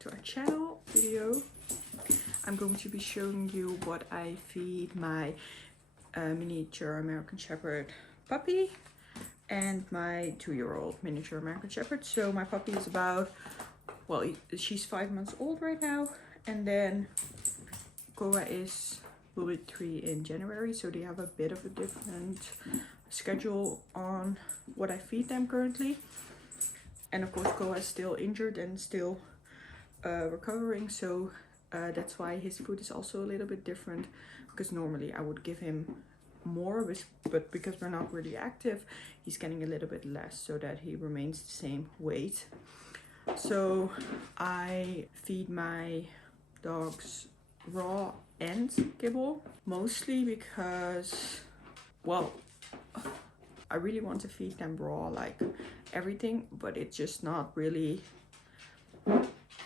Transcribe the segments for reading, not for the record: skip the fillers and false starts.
to our channel video. I'm going to be showing you what I feed my miniature American Shepherd puppy and my 2-year-old miniature American Shepherd. So my puppy is about, well, she's 5 months old right now, and then Koa will be 3 in January, so they have a bit of a different schedule on what I feed them currently. And of course Koa is still injured and still recovering, so that's why his food is also a little bit different, because normally I would give him more, but because we're not really active, he's getting a little bit less so that he remains the same weight. So I feed my dogs raw and kibble, mostly because, well, I really want to feed them raw, like everything, but it's just not really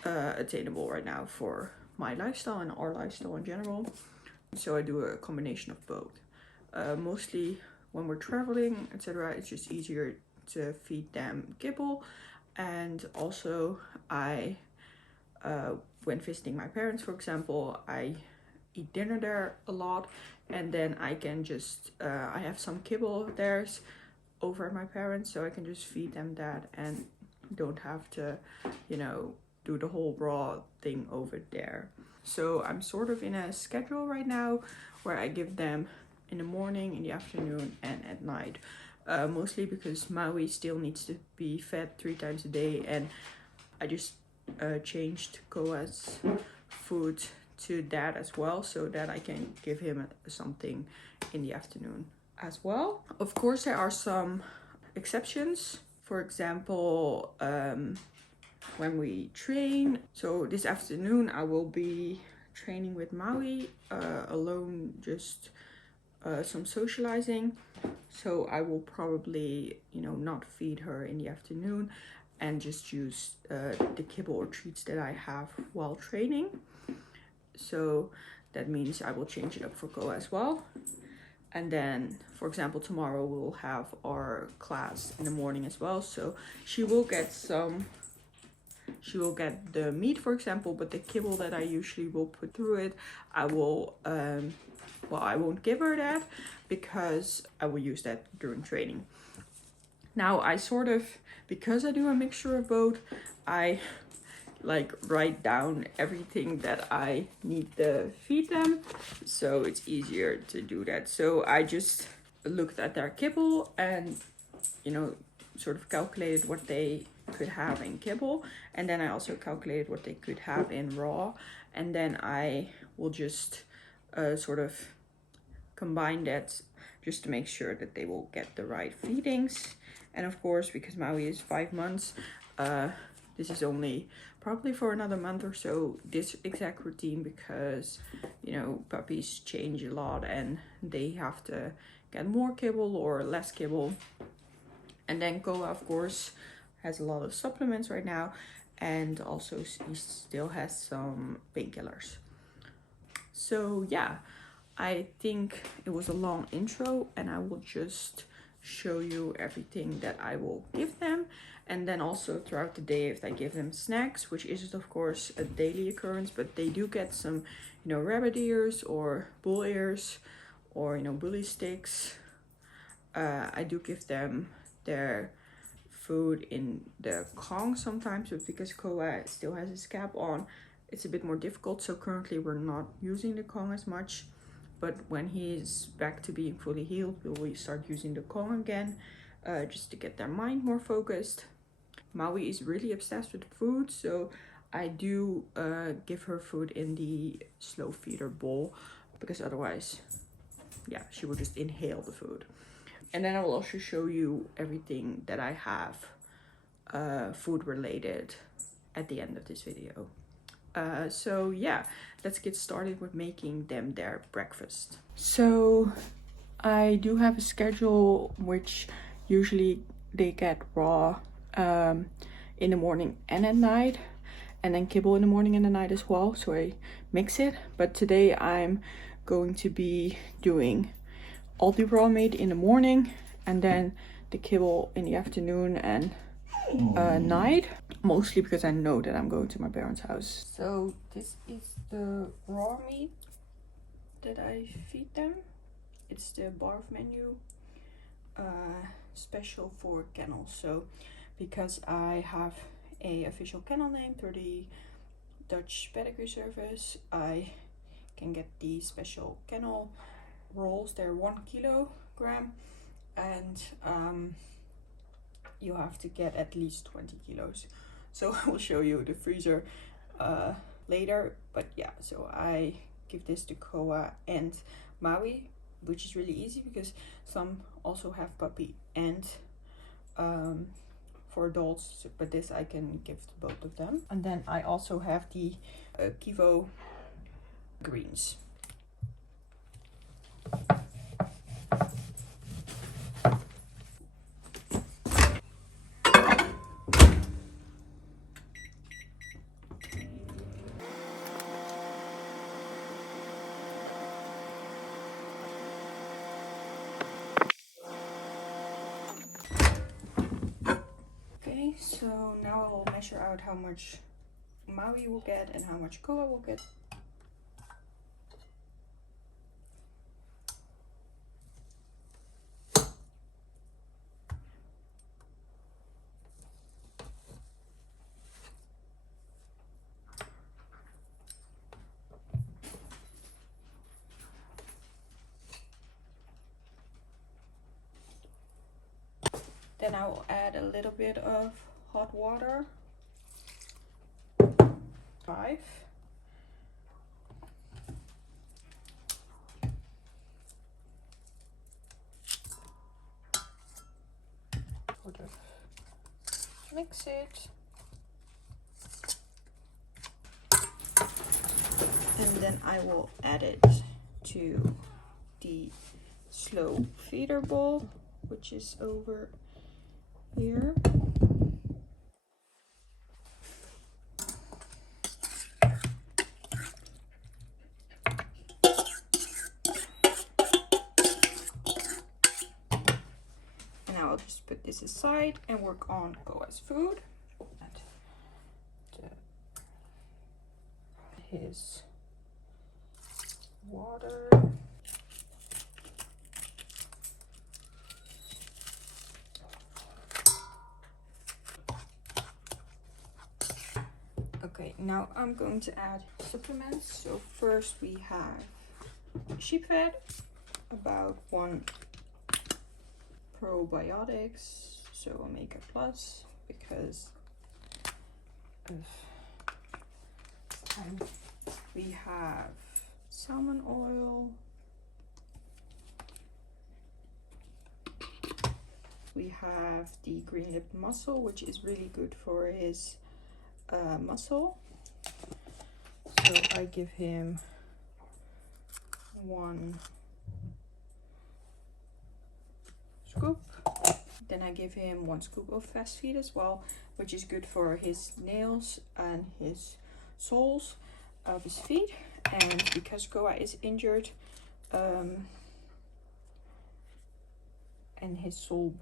attainable right now for my lifestyle and our lifestyle in general. So I do a combination of both. Mostly when we're traveling, etc., it's just easier to feed them kibble. And also I when visiting my parents, for example, I eat dinner there a lot, and then I can just I have some kibble of theirs over at my parents, so I can just feed them that and don't have to, you know, do the whole raw thing over there. So I'm sort of in a schedule right now where I give them in the morning, in the afternoon, and at night. Mostly because Maui still needs to be fed 3 times a day, and I just changed Koa's food to that as well, so that I can give him something in the afternoon as well. Of course there are some exceptions. For example, when we train, so this afternoon I will be training with Maui alone, just some socializing. So I will probably, you know, not feed her in the afternoon and just use the kibble or treats that I have while training. So that means I will change it up for Koa as well. And then, for example, tomorrow we'll have our class in the morning as well. So she will get the meat, for example, but the kibble that I usually will put through it, I will, well, I won't give her that because I will use that during training. Now I sort of, because I do a mixture of both, I like write down everything that I need to feed them, so it's easier to do that. So I just looked at their kibble and, you know, sort of calculated what they could have in kibble, and then I also calculated what they could have in raw, and then I will just sort of combine that just to make sure that they will get the right feedings. And of course, because Maui is 5 months, this is only probably for another month or so, this exact routine, because, you know, puppies change a lot and they have to get more kibble or less kibble. And then Koa, of course, has a lot of supplements right now, and also he still has some painkillers. So yeah, I think it was a long intro, and I will just show you everything that I will give them. And then also throughout the day, if I give them snacks, which isn't of course a daily occurrence, but they do get some, you know, rabbit ears or bull ears or, you know, bully sticks. I do give them their food in the Kong sometimes, but because Koa still has his cap on, it's a bit more difficult. So currently we're not using the Kong as much, but when he's back to being fully healed, we'll start using the Kong again, just to get their mind more focused. Maui is really obsessed with food, so I do give her food in the slow feeder bowl, because otherwise, yeah, she will just inhale the food. And then I will also show you everything that I have food related at the end of this video. So yeah, let's get started with making them their breakfast. So I do have a schedule which usually they get raw in the morning and at night, and then kibble in the morning and the night as well, so I mix it. But today I'm going to be doing all the raw meat in the morning, and then the kibble in the afternoon, and night, mostly because I know that I'm going to my parents' house. So this is the raw meat that I feed them. It's the Barfmenu special for kennels. So because I have a official kennel name through the Dutch pedigree service, I can get the special kennel rolls. They're 1 kilogram, and you have to get at least 20 kilos. So I will show you the freezer later. But yeah, so I give this to Koa and Maui, which is really easy because some also have puppy and for adults, but this I can give to both of them. And then I also have the Kivo greens. Okay, so now I'll measure out how much Maui will get and how much Koa will get. Then I will add a little bit of hot water. 5. Mix it. And then I will add it to the slow feeder bowl, which is over here. And I'll just put this aside and work on Koa's food. His water. Okay, now I'm going to add supplements. So first we have sheep fat, about 1 probiotics, so Omega Plus, because of time. We have salmon oil. We have the green lip mussel, which is really good for his muscle. So I give him 1 scoop. Then I give him 1 scoop of fast feed as well, which is good for his nails and his soles of his feet. And because Koa is injured and his sole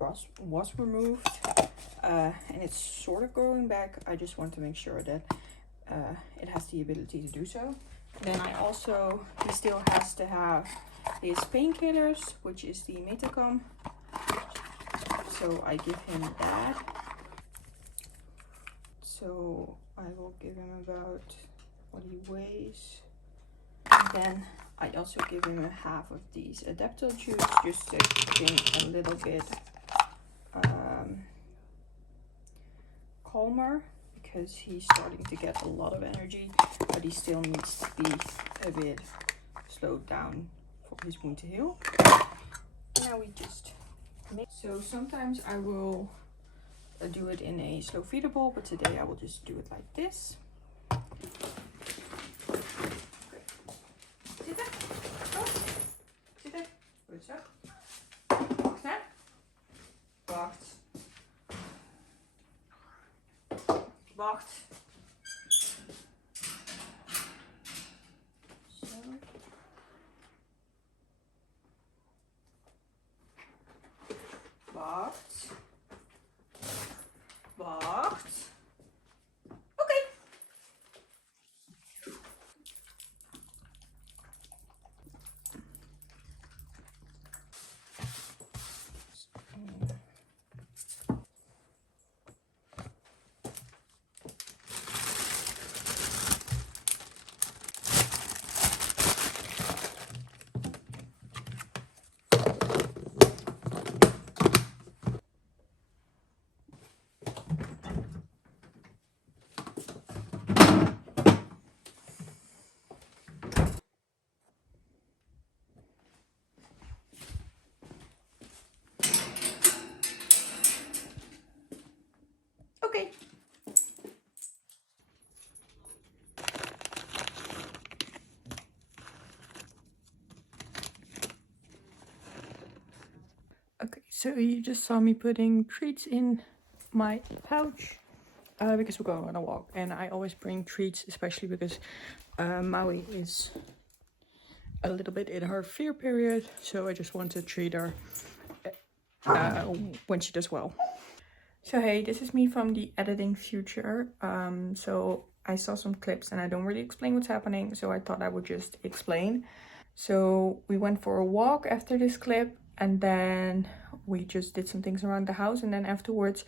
was removed and it's sort of growing back, I just want to make sure that it has the ability to do so. Then he still has to have his painkillers, which is the Metacom. So I give him that. So I will give him about what he weighs. And then I also give him a half of these Adaptil juice, just to keep him a little bit calmer, because he's starting to get a lot of energy, but he still needs to be a bit slowed down for his wound to heal. And now we just mix. So sometimes I will do it in a slow feeder bowl, but today I will just do it like this. Goed zo. Wacht hè. Wacht. Wacht. Zo. Wacht. Wacht. Okay, so you just saw me putting treats in my pouch because we're going on a walk, and I always bring treats, especially because Maui is a little bit in her fear period, so I just want to treat her when she does well. So hey, this is me from the editing future. So I saw some clips and I don't really explain what's happening, so I thought I would just explain. So we went for a walk after this clip, and then we just did some things around the house, and then afterwards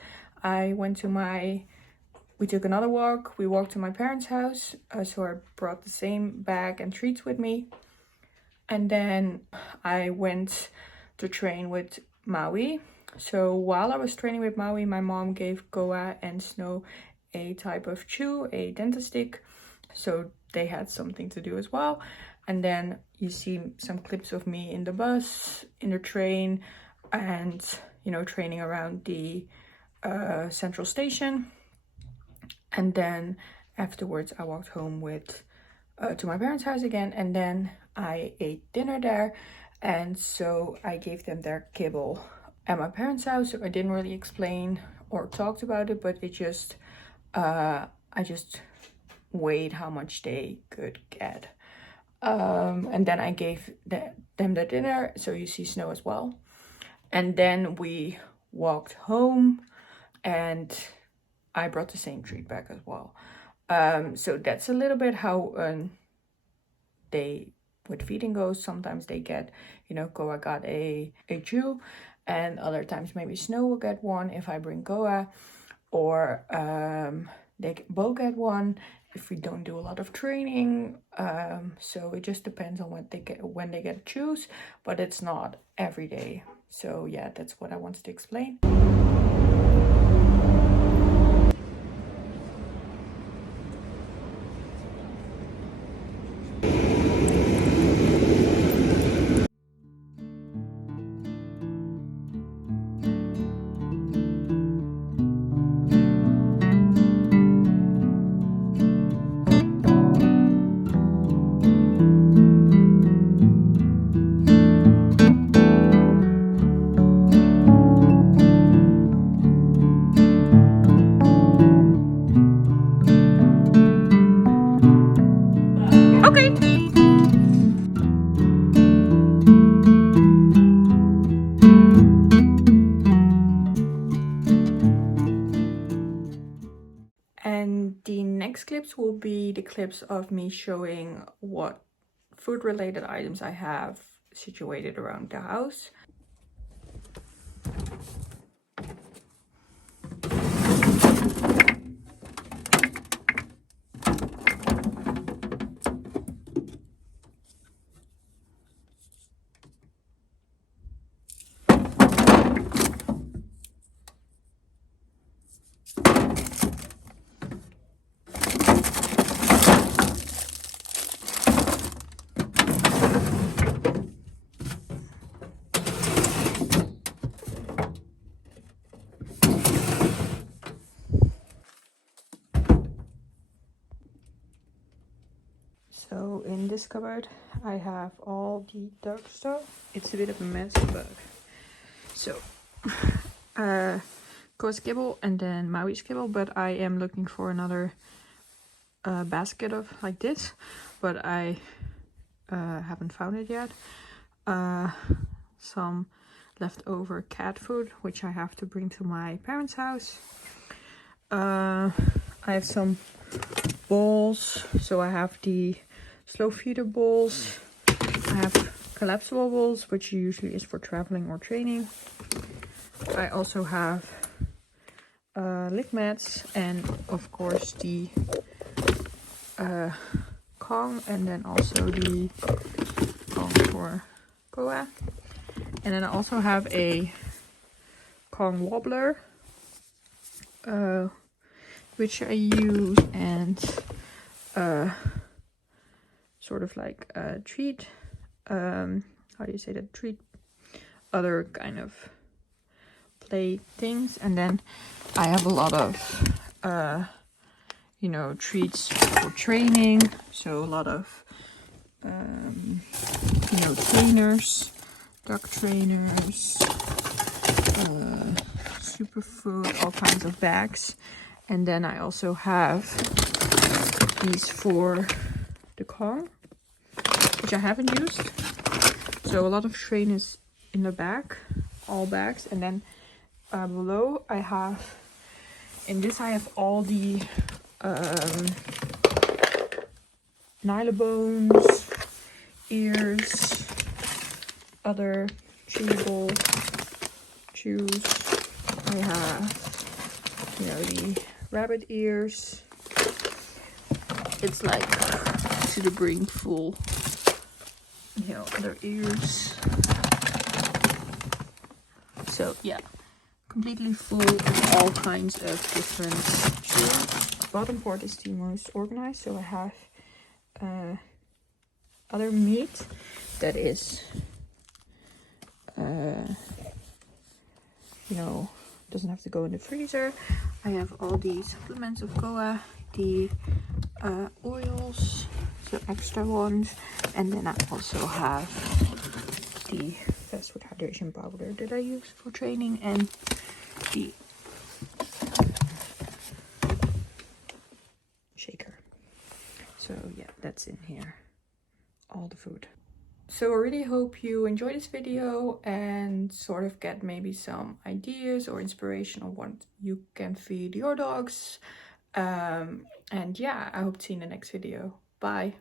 we took another walk. We walked to my parents' house, so I brought the same bag and treats with me. And then I went to train with Maui. So while I was training with Maui, my mom gave Goa and Snow a type of chew, a dentist stick. So they had something to do as well. And then you see some clips of me in the bus, in the train, and, you know, training around the central station. And then afterwards I walked home to my parents' house again, and then I ate dinner there. And so I gave them their kibble at my parents' house. So I didn't really explain or talked about it, but it just I just weighed how much they could get. And then I gave them the dinner, so you see Snow as well. And then we walked home, and I brought the same treat back as well. So that's a little bit how day with feeding goes. Sometimes they get, you know, Goa got a chew, and other times maybe Snow will get one if I bring Goa, or they both get one if we don't do a lot of training. So it just depends on when they get chews, but it's not every day. So yeah, that's what I wanted to explain. And the next clips will be the clips of me showing what food related items I have situated around the house. So in this cupboard I have all the dog stuff. It's a bit of a mess, but so Go's kibble and then Maui's kibble, but I am looking for another basket of like this, but I haven't found it yet. Some leftover cat food, which I have to bring to my parents' house. I have some bowls, so I have the slow feeder bowls. I have collapsible bowls, which usually is for traveling or training. I also have lick mats, and of course the Kong, and then also the Kong for Goa. And then I also have a Kong wobbler, which I use and sort of like treat, how do you say that, treat other kind of play things. And then I have a lot of you know, treats for training, so a lot of you know, trainers, dog trainers, superfood, all kinds of bags. And then I also have these for the car, which I haven't used. So a lot of train is in the back, all bags. And then below I have, in this I have all the nylobones, ears, other chewable chews. I have, you know, the rabbit ears. It's like to the brim full. You know, other ears. So yeah, completely full of all kinds of different chews. Bottom part is the most organized, so I have other meat that is you know, doesn't have to go in the freezer. I have all the supplements of Goa, the oils, so extra ones, and then I also have the fast food hydration powder that I use for training, and the shaker. So yeah, that's in here, all the food. So I really hope you enjoy this video and sort of get maybe some ideas or inspiration on what you can feed your dogs. And yeah, I hope to see you in the next video. Bye.